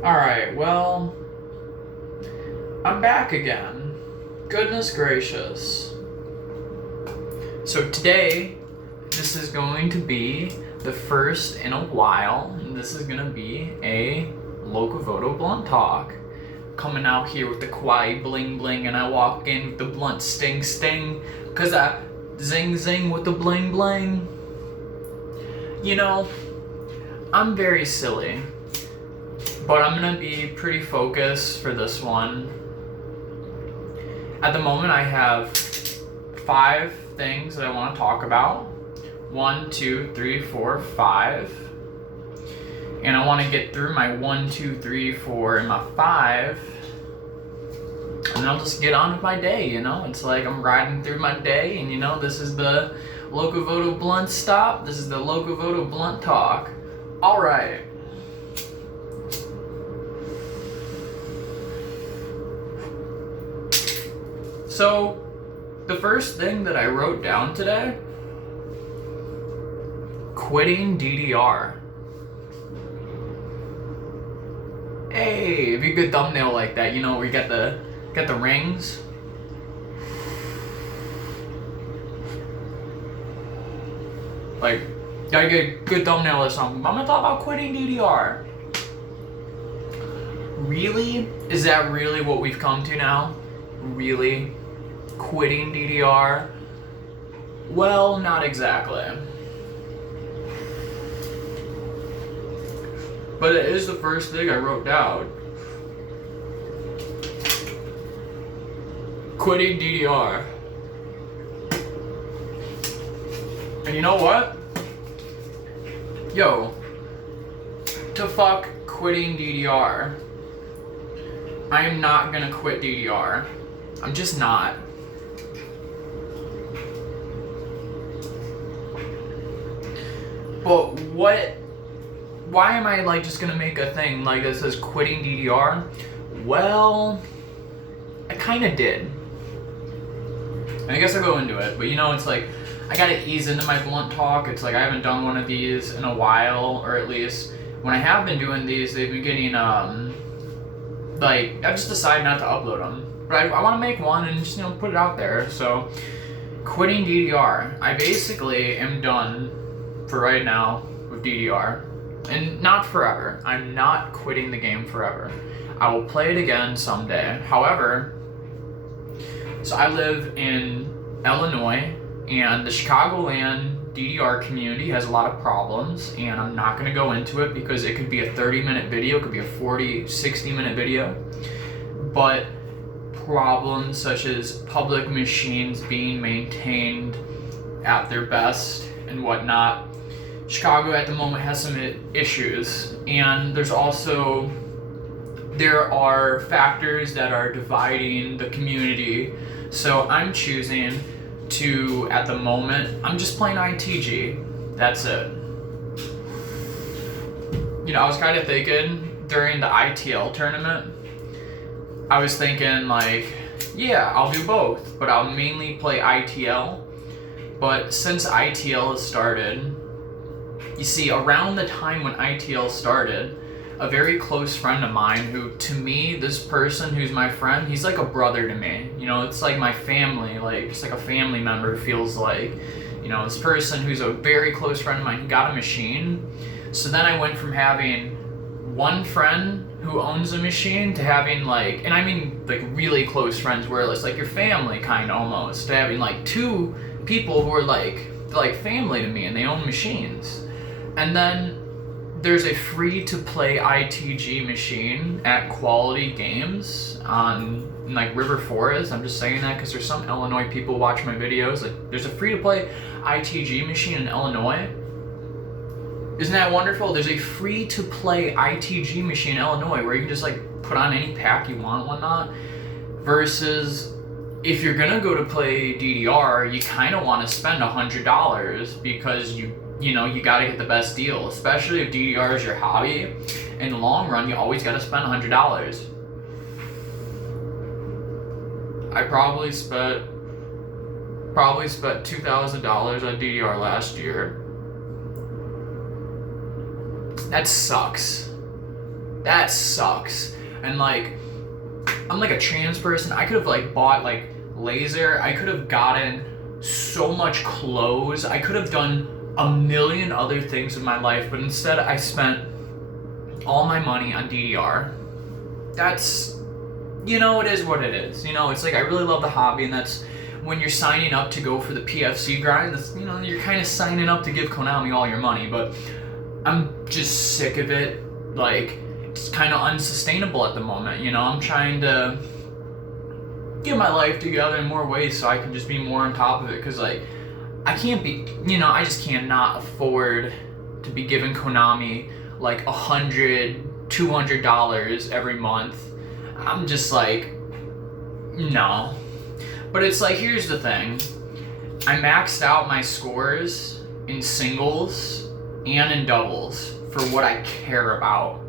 Alright, well, I'm back again. Goodness gracious. So today, this is going to be the first in a while, and this is going to be a Locovoto Blunt Talk. Coming out here with the kawaii bling bling, and I walk in with the blunt sting sting, cause I zing zing with the bling bling. You know, I'm very silly, but I'm gonna be pretty focused for this one. At the moment, I have 5 things that I want to talk about. 1, 2, 3, 4, 5. And I want to get through my 1, 2, 3, 4, and my 5. And I'll just get on with my day, you know? It's like I'm riding through my day, and you know, this is the Locovoto Blunt Stop. This is the Locovoto Blunt Talk. Alright. So, the first thing that I wrote down today, quitting DDR. Hey, it'd be a good thumbnail like that, you know, where you get the rings. Like, gotta get a good thumbnail or something. I'm gonna talk about quitting DDR. Really? Is that really what we've come to now? Really? Quitting DDR? Well, not exactly. But it is the first thing I wrote down. Quitting DDR. And you know what? Yo, to fuck quitting DDR. I am not gonna quit DDR. I'm just not. But why am I like just gonna make a thing like that says quitting DDR? Well, I kinda did. And I guess I'll go into it, but you know, it's like, I gotta ease into my blunt talk. It's like I haven't done one of these in a while, or at least when I have been doing these, they've been getting, like, I've just decided not to upload them. But I wanna make one and just, you know, put it out there. So, quitting DDR. I basically am done for right now with DDR. And not forever. I'm not quitting the game forever. I will play it again someday. However, so I live in Illinois, and the Chicagoland DDR community has a lot of problems, and I'm not going to go into it because it could be a 30-minute video, it could be a 40, 60-minute video. But problems such as public machines being maintained at their best and whatnot. Chicago at the moment has some issues, and there are factors that are dividing the community. So I'm choosing to, at the moment, I'm just playing ITG. That's it. You know, I was kind of thinking during the ITL tournament, I was thinking like, yeah, I'll do both, but I'll mainly play ITL. But since ITL has started, you see, around the time when ITL started, a very close friend of mine who, to me, this person who's my friend, he's like a brother to me. You know, it's like my family, like, it's like a family member feels like. You know, this person who's a very close friend of mine, he got a machine. So then I went from having one friend who owns a machine to having like, and I mean like really close friends where it's like your family kind of almost, to having like 2 people who are like family to me and they own machines. And then there's a free-to-play ITG machine at Quality Games on like River Forest. I'm just saying that because there's some Illinois people watch my videos. Like, there's a free-to-play ITG machine in Illinois. Isn't that wonderful? There's a free-to-play ITG machine in Illinois where you can just like put on any pack you want and whatnot. Versus, if you're gonna go to play DDR, you kind of want to spend $100 because you know, you gotta get the best deal, especially if DDR is your hobby. In the long run, you always gotta spend $100. I probably spent $2,000 on DDR last year. That sucks. That sucks. And like, I'm like a trans person. I could have like bought like laser. I could have gotten so much clothes. I could have done a million other things in my life, but instead I spent all my money on DDR. That's, you know, it is what it is. You know, it's like I really love the hobby, and that's when you're signing up to go for the PFC grind. That's, you know, you're kind of signing up to give Konami all your money, but I'm just sick of it. Like, it's kind of unsustainable at the moment. You know, I'm trying to get my life together in more ways so I can just be more on top of it, because like I can't be, you know, I just cannot afford to be giving Konami like $100-$200 every month. I'm just like, no. But it's like, here's the thing, I maxed out my scores in singles and in doubles for what I care about.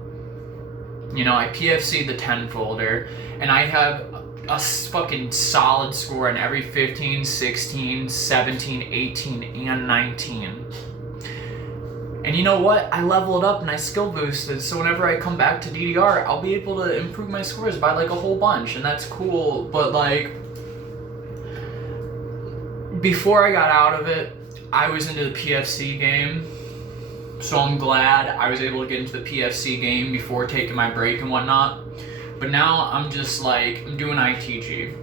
You know, I PFC'd the 10 folder, and I have a fucking solid score in every 15, 16, 17, 18, and 19. And you know what? I leveled up and I skill boosted, so whenever I come back to DDR, I'll be able to improve my scores by like a whole bunch, and that's cool. But like, before I got out of it, I was into the PFC game. So I'm glad I was able to get into the PFC game before taking my break and whatnot. But now I'm just like, I'm doing ITG.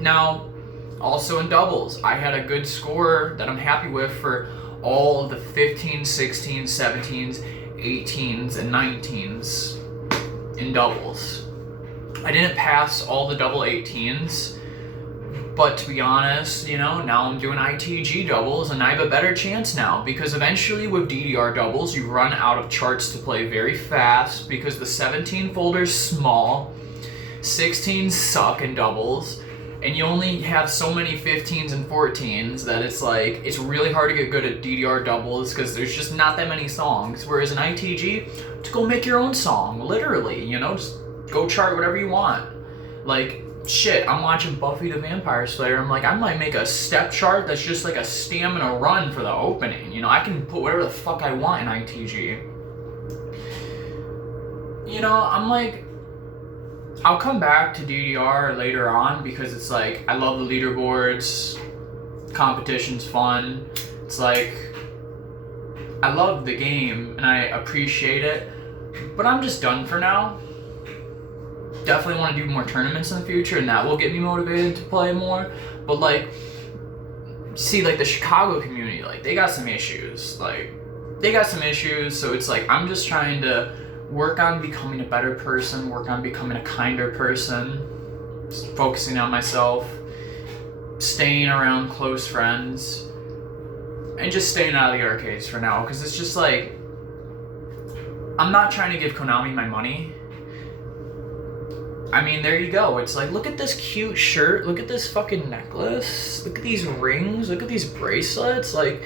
Now, also in doubles, I had a good score that I'm happy with for all of the 15s, 16s, 17s, 18s, and 19s in doubles. I didn't pass all the double 18s, but to be honest, you know, now I'm doing ITG doubles, and I have a better chance now, because eventually with DDR doubles, you run out of charts to play very fast, because the 17 folder's small, 16s suck in doubles, and you only have so many 15s and 14s that it's like, it's really hard to get good at DDR doubles, because there's just not that many songs, whereas in ITG, just go make your own song, literally, you know, just go chart whatever you want. Like, shit, I'm watching Buffy the Vampire Slayer. I'm like, I might make a step chart that's just like a stamina run for the opening. You know, I can put whatever the fuck I want in ITG. You know, I'm like, I'll come back to DDR later on, because it's like, I love the leaderboards, competition's fun. It's like, I love the game and I appreciate it, but I'm just done for now. Definitely want to do more tournaments in the future, and that will get me motivated to play more. But like, see, like the Chicago community, like they got some issues. So it's like, I'm just trying to work on becoming a better person, work on becoming a kinder person, just focusing on myself, staying around close friends, and just staying out of the arcades for now, because it's just like, I'm not trying to give Konami my money. I mean, there you go. It's like, look at this cute shirt. Look at this fucking necklace. Look at these rings. Look at these bracelets. Like,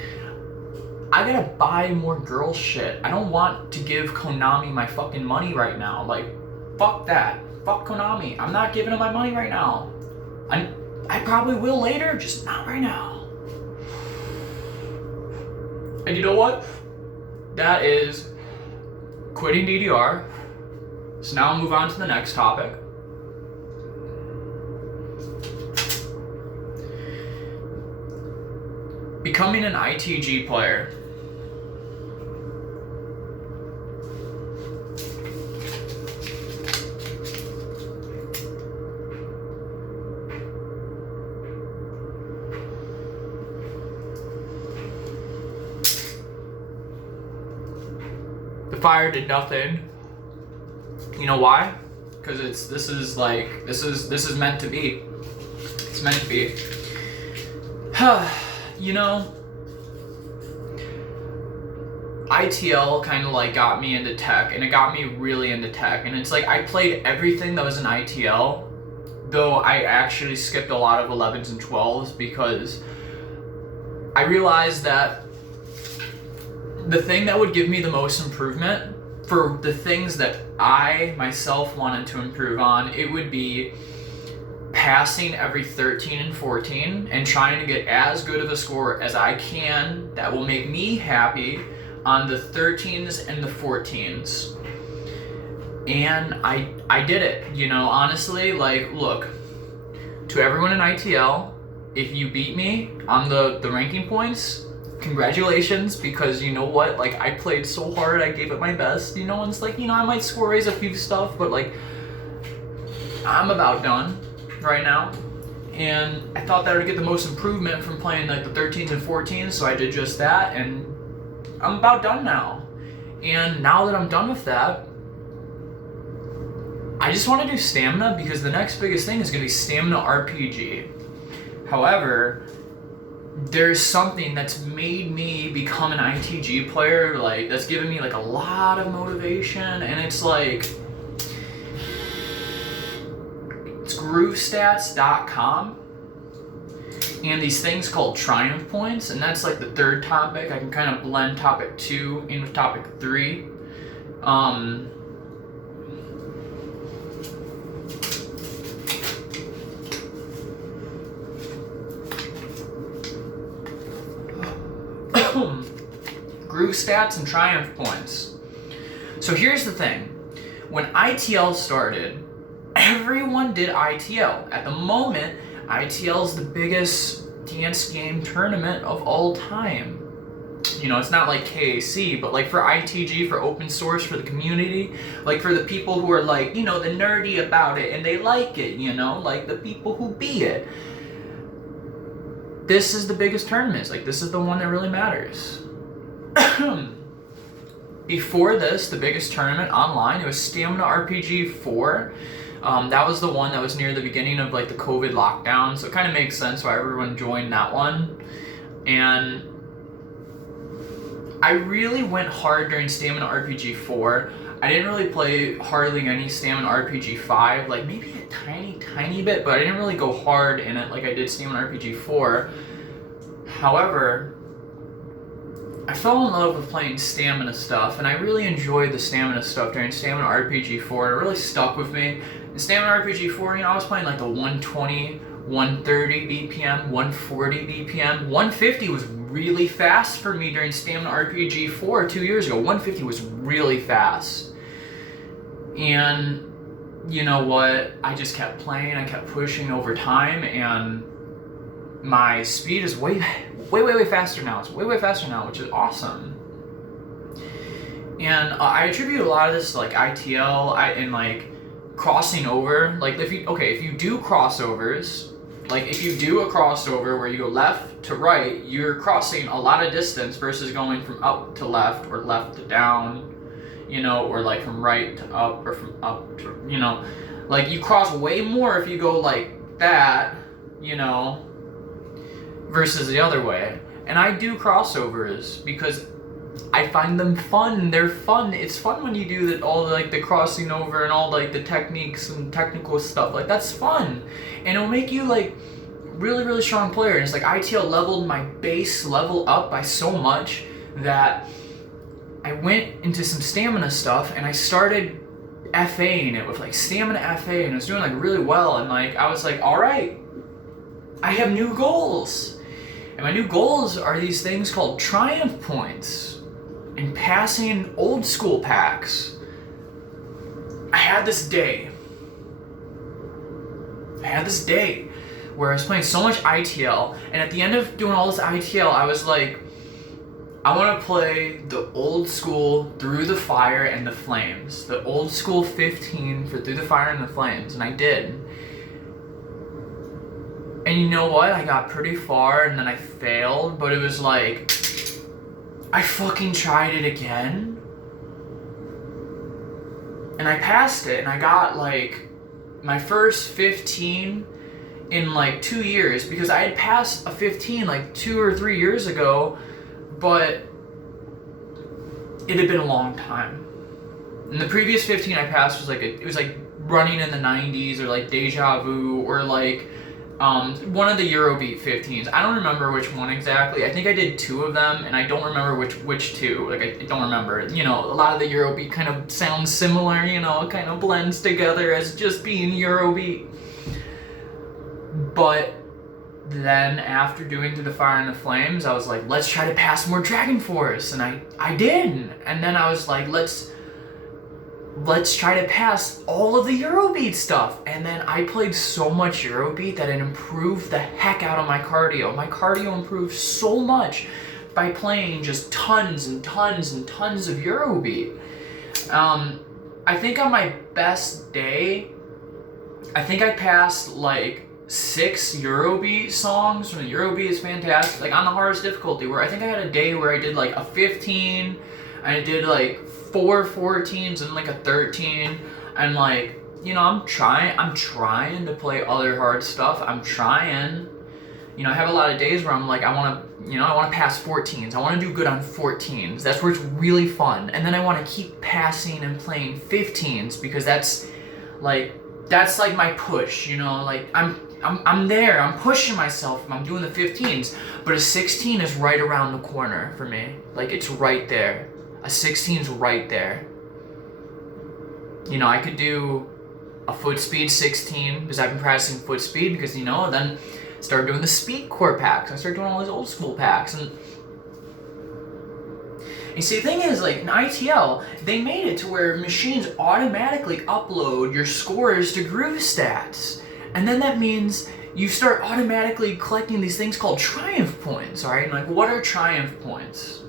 I gotta buy more girl shit. I don't want to give Konami my fucking money right now. Like, fuck that. Fuck Konami. I'm not giving them my money right now. I probably will later, just not right now. And you know what? That is quitting DDR. So now I'll move on to the next topic. Becoming an ITG player. The fire did nothing. You know why? Because this is meant to be. It's meant to be. You know, ITL kind of like got me into tech, and it got me really into tech, and it's like I played everything that was in ITL, though I actually skipped a lot of 11s and 12s, because I realized that the thing that would give me the most improvement for the things that I myself wanted to improve on, it would be passing every 13 and 14 and trying to get as good of a score as I can that will make me happy on the 13s and the 14s. And I did it, you know, honestly. Like, look, to everyone in ITL, if you beat me on the ranking points, congratulations, because you know what, like, I played so hard, I gave it my best, you know. And it's like, you know, I might score raise a few stuff, but like, I'm about done right now. And I thought that I would get the most improvement from playing like the 13s and 14s, so I did just that, and I'm about done now. And now that I'm done with that, I just want to do stamina, because the next biggest thing is going to be stamina RPG. However, there's something that's made me become an ITG player, like, that's given me like a lot of motivation, and it's like, it's groovestats.com, and these things called triumph points, and that's like the third topic. I can kind of blend topic 2 in with topic 3. Groove stats and triumph points. So here's the thing. When ITL started, everyone did ITL. At the moment, ITL is the biggest dance game tournament of all time. You know, it's not like KAC, but like for ITG, for open source, for the community, like for the people who are like, you know, the nerdy about it and they like it, you know, like the people who be it. This is the biggest tournament. Like, this is the one that really matters. Before this, the biggest tournament online, it was Stamina RPG 4. That was the one that was near the beginning of like the COVID lockdown, so it kind of makes sense why everyone joined that one. And I really went hard during Stamina RPG 4. I didn't really play hardly any Stamina RPG 5, like maybe a tiny bit, but I didn't really go hard in it like I did Stamina RPG 4. However, I fell in love with playing stamina stuff, and I really enjoyed the stamina stuff during Stamina RPG 4, and it really stuck with me. In Stamina RPG 4, you know, I was playing like the 120, 130 BPM, 140 BPM. 150 was really fast for me during Stamina RPG 4 2 years ago. 150 was really fast. And you know what? I just kept playing, I kept pushing over time, and my speed is way faster now. It's way faster now, which is awesome. And I attribute a lot of this to like ITL and like crossing over. Like if you do crossovers, like if you do a crossover where you go left to right, you're crossing a lot of distance versus going from up to left or left to down, you know, or like from right to up or from up to, you know, like you cross way more if you go like that, you know, versus the other way. And I do crossovers because I find them fun. They're fun. It's fun when you do all the crossing over and all like the techniques and technical stuff. Like that's fun, and it'll make you like really strong player. And it's like ITL leveled my base level up by so much that I went into some stamina stuff and I started FAing it with like stamina FA, and I was doing like really well. And like I was like, all right, I have new goals. And my new goals are these things called triumph points and passing old school packs. I had this day where I was playing so much ITL, and at the end of doing all this ITL, I was like, I want to play the old school Through the Fire and the Flames. The old school 15 for Through the Fire and the Flames, and I did. And you know what? I got pretty far and then I failed, but it was like, I fucking tried it again. And I passed it, and I got like my first 15 in like 2 years, because I had passed a 15 like 2 or 3 years ago, but it had been a long time. And the previous 15 I passed was like, it was like running in the 90s or like Deja Vu or like one of the Eurobeat 15s. I don't remember which one exactly. I think I did 2 of them, and I don't remember which 2. Like I don't remember. You know, a lot of the Eurobeat kind of sounds similar. You know, it kind of blends together as just being Eurobeat. But then after doing Through the Fire and the Flames, I was like, let's try to pass more Dragon Force, and I did. And then I was like, let's try to pass all of the Eurobeat stuff. And then I played so much Eurobeat that it improved the heck out of my cardio. My cardio improved so much by playing just tons and tons and tons of Eurobeat. I think on my best day, I think I passed like 6 Eurobeat songs. And Eurobeat is fantastic. Like on the hardest difficulty, where I think I had a day where I did like a 15, and I did like 4 14s and like a 13, and like, you know, I'm trying to play other hard stuff. I'm trying. You know, I have a lot of days where I'm like, I want to pass 14s. I want to do good on 14s. That's where it's really fun. And then I want to keep passing and playing 15s, because that's like my push, you know, like I'm there, I'm pushing myself if I'm doing the 15s, but a 16 is right around the corner for me. Like, it's right there. A 16's right there. You know, I could do a foot speed 16 because I've been practicing foot speed, because, you know, then started doing the speed core packs. I started doing all these old school packs. And you see, the thing is, like, in ITL, they made it to where machines automatically upload your scores to Groove Stats. And then that means you start automatically collecting these things called Triumph Points, alright? And like, what are Triumph Points?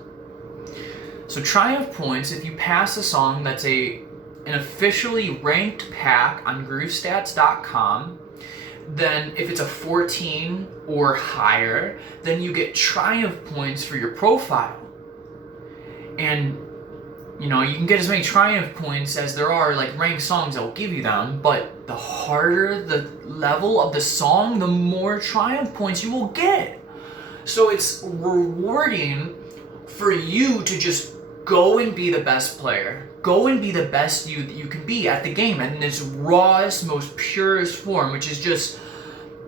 So Triumph Points, if you pass a song that's an officially ranked pack on GrooveStats.com, then if it's a 14 or higher, then you get Triumph Points for your profile. And, you know, you can get as many Triumph Points as there are, like, ranked songs that will give you them, but the harder the level of the song, the more Triumph Points you will get. So it's rewarding for you to just go and be the best player. Go and be the best you that you can be at the game in its rawest, most purest form, which is just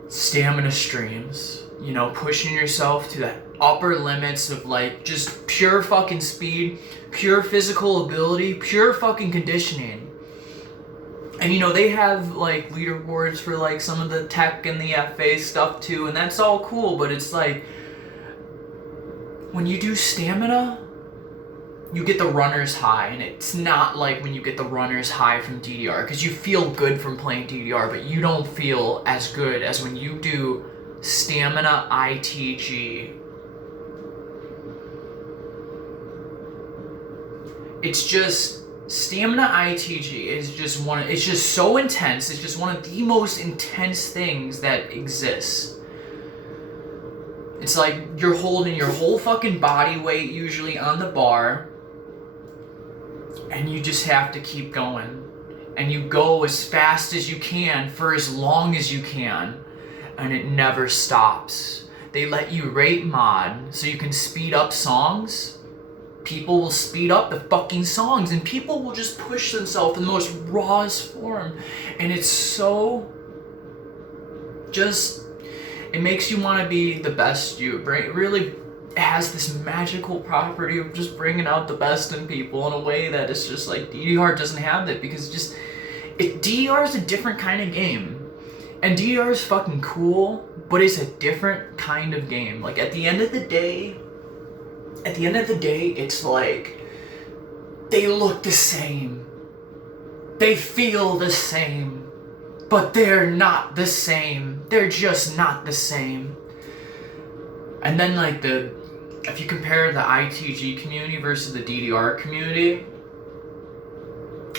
stamina streams. You know, pushing yourself to the upper limits of, like, just pure fucking speed, pure physical ability, pure fucking conditioning. And, you know, they have, like, leaderboards for, like, some of the tech and the FA stuff too, and that's all cool, but it's like, when you do stamina, you get the runner's high, and it's not like when you get the runner's high from DDR, because you feel good from playing DDR, but you don't feel as good as when you do stamina ITG. It's just, stamina ITG is just it's just so intense. It's just one of the most intense things that exists. It's like you're holding your whole fucking body weight usually on the bar, and you just have to keep going. And you go as fast as you can for as long as you can, and it never stops. They let you rate mod so you can speed up songs. People will speed up the fucking songs, and people will just push themselves in the most rawest form. And it's so just, it makes you want to be the best you. It really has this magical property of just bringing out the best in people in a way that it's just like DDR doesn't have that, because DDR is a different kind of game. And DDR is fucking cool, but it's a different kind of game. Like, at the end of the day, it's like, they look the same. They feel the same. But they're not the same. They're just not the same. And then, like, if you compare the ITG community versus the DDR community,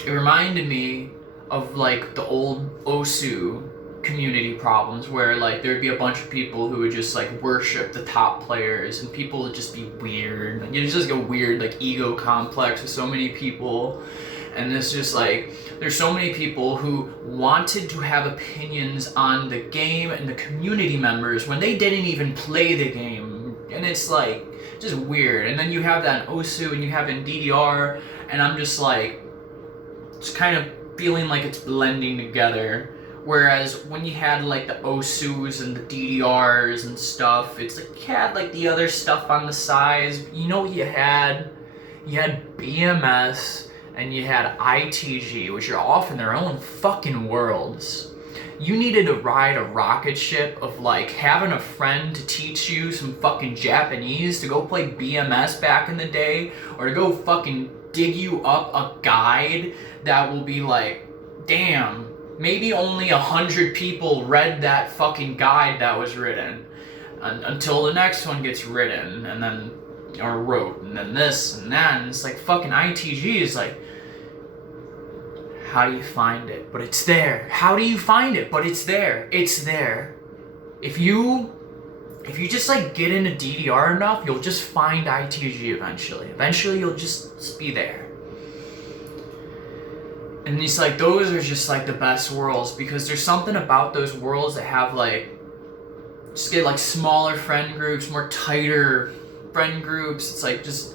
it reminded me of, like, the old OSU community problems, where, like, there'd be a bunch of people who would just, like, worship the top players, and people would just be weird. Like, it's just like a weird, like, ego complex with so many people. And it's just like, there's so many people who wanted to have opinions on the game and the community members when they didn't even play the game. And it's like, just weird. And then you have that in OSU and you have it in DDR, and I'm just like, just kind of feeling like it's blending together. Whereas when you had, like, the OSUs and the DDRs and stuff, it's like you had, like, the other stuff on the sides. You know what you had? You had BMS and you had ITG, which are off in their own fucking worlds. you needed to ride a rocket ship of like having a friend to teach you some fucking Japanese, to go play BMS back in the day, or to go fucking dig you up a guide that will be like, damn, maybe only 100 people read that fucking guide that was written, until the next one gets written, and then, or wrote, and then this and that, and it's like fucking ITG is like, how do you find it? But it's there. How do you find it? But it's there. It's there. If you just like get into DDR enough, you'll just find ITG eventually. Eventually you'll just be there. And it's like, those are just like the best worlds, because there's something about those worlds that have like, just get like smaller friend groups, more tighter friend groups. It's like, just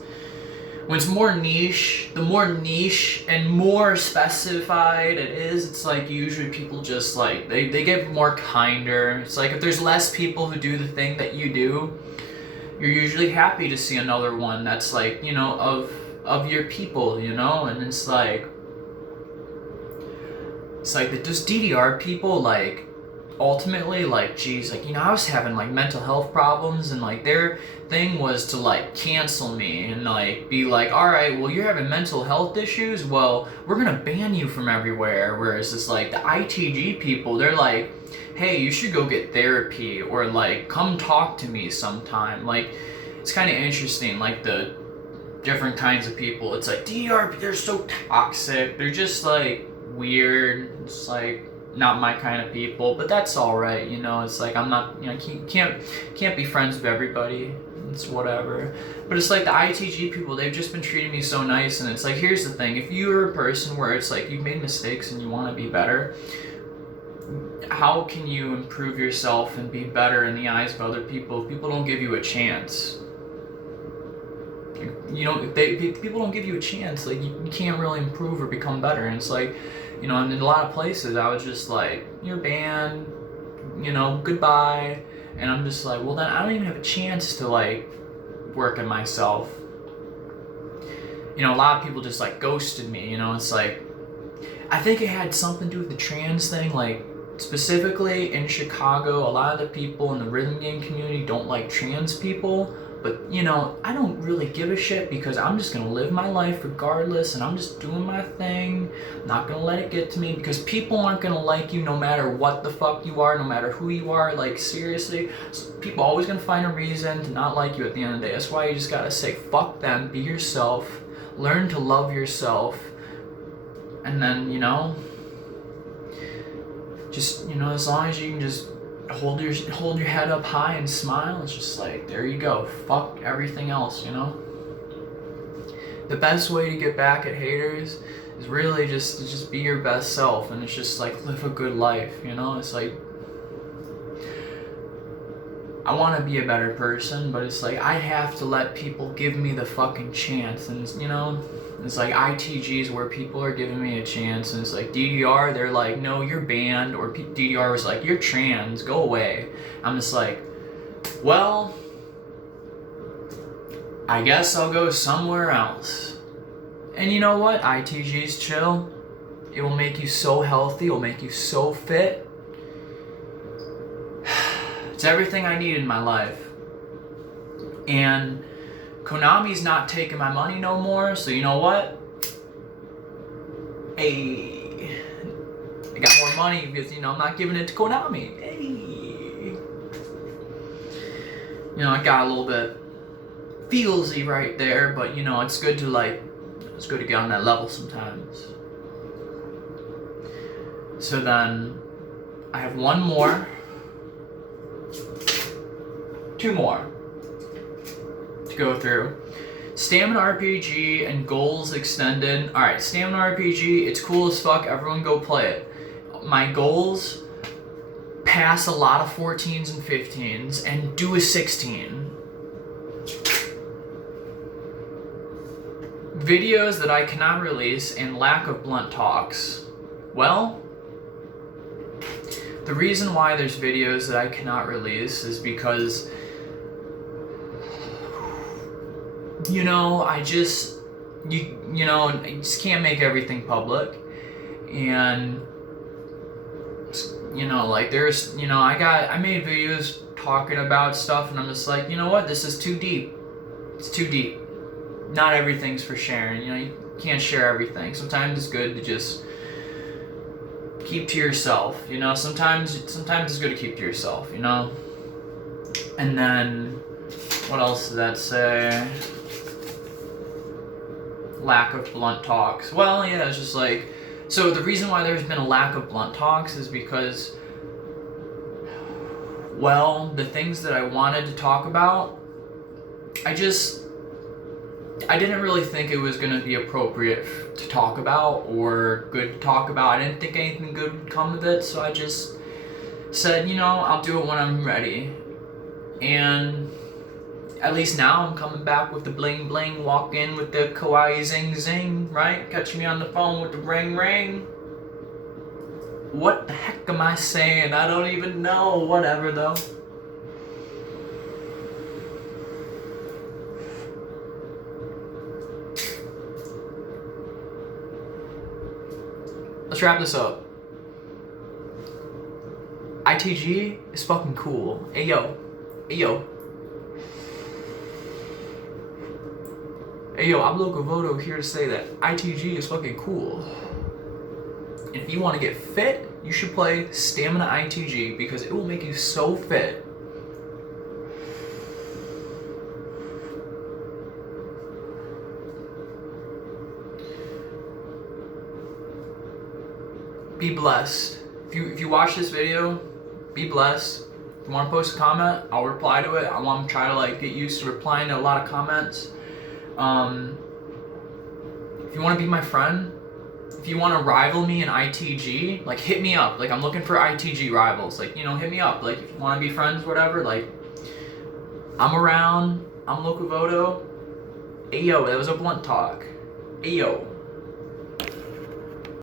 when it's more niche, the more niche and more specified it is, it's like usually people just like, they get more kinder. It's like if there's less people who do the thing that you do, you're usually happy to see another one that's like, you know, of your people, you know. And it's like that those DDR people, like, ultimately, like, geez, like, you know, I was having like mental health problems, and like their thing was to like cancel me and like be like, all right, well, you're having mental health issues, well, we're gonna ban you from everywhere. Whereas it's like the ITG people, they're like, hey, you should go get therapy, or like come talk to me sometime. Like, it's kind of interesting, like the different kinds of people. It's like DDR, they're so toxic, they're just like weird. It's like not my kind of people, but that's all right, you know. It's like, I'm not, you know, can't be friends with everybody. It's whatever. But it's like the ITG people, they've just been treating me so nice. And it's like, here's the thing: if you're a person where it's like you've made mistakes and you want to be better, how can you improve yourself and be better in the eyes of other people if people don't give you a chance? You know, if people don't give you a chance, like, you can't really improve or become better. And it's like, you know, and in a lot of places I was just like, you're banned, you know, goodbye. And I'm just like, well, then I don't even have a chance to like work on myself. You know, a lot of people just like ghosted me, you know. It's like, I think it had something to do with the trans thing. Like, specifically in Chicago, a lot of the people in the rhythm game community don't like trans people. But, you know, I don't really give a shit, because I'm just going to live my life regardless, and I'm just doing my thing. I'm not going to let it get to me, because people aren't going to like you no matter what the fuck you are, no matter who you are. Like, seriously, people are always going to find a reason to not like you at the end of the day. That's why you just got to say, fuck them, be yourself, learn to love yourself, and then, you know, just, you know, as long as you can just hold your head up high and smile, it's just like, there you go, fuck everything else, you know. The best way to get back at haters is really just be your best self, and it's just like, live a good life, you know. It's like, I want to be a better person, but it's like, I have to let people give me the fucking chance. And, you know, it's like ITGs where people are giving me a chance, and it's like DDR, they're like, no, you're banned, or DDR was like, you're trans, go away. I'm just like, well, I guess I'll go somewhere else. And you know what? ITG's chill. It will make you so healthy, it will make you so fit. It's everything I need in my life. And Konami's not taking my money no more, so you know what? Hey, I got more money because, you know, I'm not giving it to Konami. Hey. You know, I got a little bit feelsy right there, but, you know, it's good to get on that level sometimes. So then, I have one more. Two more to go through. Stamina RPG and Goals Extended. Alright, Stamina RPG, it's cool as fuck, everyone go play it. My goals: pass a lot of 14s and 15s and do a 16. Videos that I cannot release and lack of blunt talks. Well, the reason why there's videos that I cannot release is because, you know, I just can't make everything public. And You know, like there's, you know, I made videos talking about stuff, and I'm just like, you know what, this is too deep. It's too deep. Not everything's for sharing. You know, you can't share everything. Sometimes it's good to just keep to yourself. You know, sometimes it's good to keep to yourself. You know. And then, what else did that say? Lack of blunt talks. Well, yeah, it's just like, so the reason why there's been a lack of blunt talks is because, well, the things that I wanted to talk about, I didn't really think it was going to be appropriate to talk about or good to talk about. I didn't think anything good would come of it, so I just said, you know, I'll do it when I'm ready. And at least now I'm coming back with the bling bling, walk in with the kawaii zing zing, right? Catch me on the phone with the ring ring. What the heck am I saying? I don't even know. Whatever though. Let's wrap this up. ITG is fucking cool. Hey yo. Hey yo. Hey yo, I'm Loco Voto here to say that ITG is fucking cool. And if you want to get fit, you should play Stamina ITG because it will make you so fit. Be blessed. If you watch this video, be blessed. If you want to post a comment, I'll reply to it. I want to try to like get used to replying to a lot of comments. If you want to be my friend, if you want to rival me in ITG, like hit me up. Like I'm looking for ITG rivals. Like, you know, hit me up. Like if you want to be friends, whatever. Like I'm around. I'm Loco Voto. Ayo, that was a blunt talk. Ayo.